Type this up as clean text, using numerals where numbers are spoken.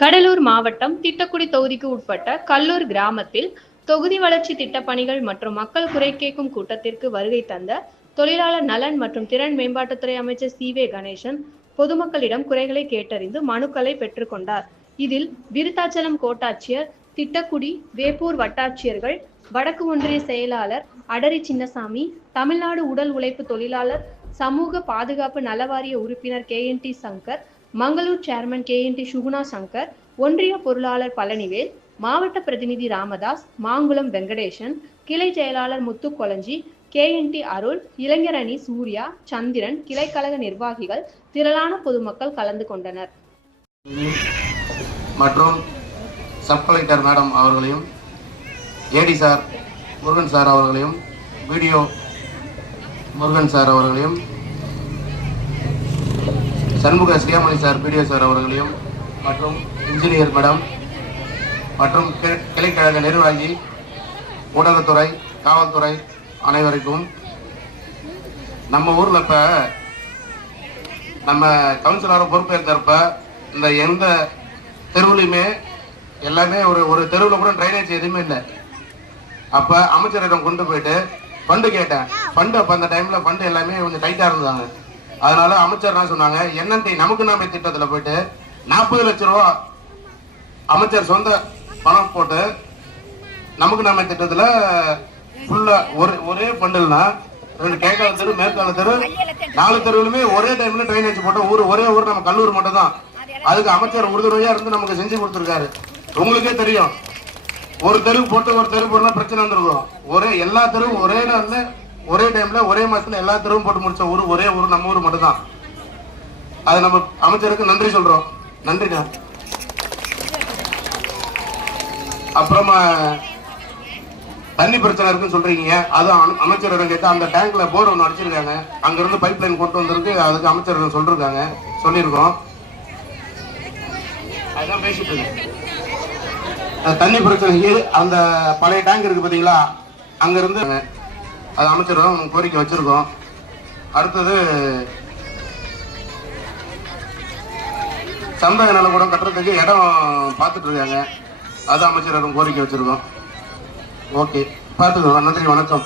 கடலூர் மாவட்டம் திட்டக்குடி தொகுதிக்கு உட்பட்ட கல்லூர் கிராமத்தில் தொகுதி வளர்ச்சி திட்டப்பணிகள் மற்றும் மக்கள் குறை கேட்கும் கூட்டத்திற்கு வருகை தந்த தொழிலாளர் நலன் மற்றும் திறன் மேம்பாட்டுத்துறை அமைச்சர் சி.வே. கணேசன் பொதுமக்களிடம் குறைகளை கேட்டறிந்து மனுக்களை பெற்றுக்கொண்டார். இதில் விருத்தாச்சலம் கோட்டாட்சியர், திட்டக்குடி, வேப்பூர் வட்டாட்சியர்கள், வடக்கு ஒன்றிய செயலாளர் அடரி சின்னசாமி, தமிழ்நாடு உடல் உழைப்பு தொழிலாளர் சமூக பாதுகாப்பு நலவாரிய உறுப்பினர் KNT Shankar, Mangalore chairman KNT Suguna Shankar, ஒன்றிய பொருளாளர் பழனிவேல், மாவட்ட பிரதிநிதி ராமதாஸ், மாங்குளம் வெங்கடேசன், கிளை செயலாளர் முத்துக்கொளஞ்சி, KNT அருள், இளைஞர் அணி சூர்யா, சந்திரன், கிளைக்கழக நிர்வாகிகள், திரளான பொதுமக்கள் கலந்து கொண்டனர். மற்றும் சப் கலெக்டர் மேடம் அவர்களையும், ஏடி சார் முருகன் சார் அவர்களையும், வீடியோ முருகன் சார் அவர்களையும், சண்முக ஸ்ரீயாமணி சார் பிடிஓ சார் அவர்களையும், மற்றும் இன்ஜினியர் மேடம் மற்றும் கிளைக்கழக நிர்வாகி, ஊடகத்துறை, காவல்துறை அனைவருக்கும், நம்ம ஊரில் இப்போ நம்ம கவுன்சிலராக பொறுப்பேற்கிறப்ப இந்த எந்த தெருவுலையுமே எல்லாமே ஒரு தெருவில் கூட ட்ரைனேஜ் எதுவுமே இல்லை. அப்போ அமைச்சரிடம் கொண்டு போயிட்டு ஃபண்டு கேட்டேன். ஃபண்டு அப்போ அந்த டைமில் ஃபண்டு எல்லாமே கொஞ்சம் டைட்டாக இருந்தாங்க. அதனால அமைச்சர் என்ன சொன்னாங்க, NNT நமக்கு நாமே திட்டத்தில் போயிட்டு 40 லட்சம் ரூபா அமைச்சர் சொந்த பணம் போட்டு நமக்கு நாமே திட்டத்தில் ஃபுல்லாக ஒரே ஃபண்டுனா 2 கேக்கால தெரு, மேற்கால தெரு, 4 தெருவிலுமே ஒரே டைம்ல ட்ரைனேஜ் போட்டோம். ஒரே ஊர் நம்ம கல்லூர் மட்டும் தான். அதுக்கு அமைச்சர் உறுதுணையா இருந்து நமக்கு செஞ்சு கொடுத்துருக்காரு. உங்களுக்கே தெரியும், ஒரு தெருவு போட்டு ஒரு தெரு போடலாம் பிரச்சனை வந்துருக்கும். எல்லா தெருவும் ஒரே நாள்ல ஒரே டைம்ல ஒரே மாசத்துல எல்லா தெருவும் போட்டு முடிச்ச ஒரே ஊர் நம்ம ஊர் மட்டும் தான். அது நம்ம அமைச்சருக்கு நன்றி சொல்றோம். நன்றிண்ணா. அப்புறமா தண்ணி பிரச்சனை இருக்குன்னு சொல்றீங்க. அதுவும் அமைச்சரிடம் கேட்டு அந்த டேங்க்ல போர் ஒன்று அடிச்சிருக்காங்க. அங்க இருந்து பைப் லைன் கொண்டு வந்திருக்கு. அதுக்கு அமைச்சரிடம் சொல்லியிருக்கோம். அதுதான் பேசிட்டு இருக்கேன். தண்ணி பிரச்சனைக்கு அந்த பழைய டேங்க் இருக்கு பாத்தீங்களா, அங்க இருந்து அது அமைச்சரிடம் கோரிக்கை வச்சிருக்கோம். அடுத்தது சந்தக நிலக்கூடம் கட்டுறதுக்கு இடம் பார்த்துட்டு இருக்காங்க. அது அமைச்சரிடம் கோரிக்கை வச்சிருக்கோம். ஓகே, பார்த்துக்கோங்க. நன்றி, வணக்கம்.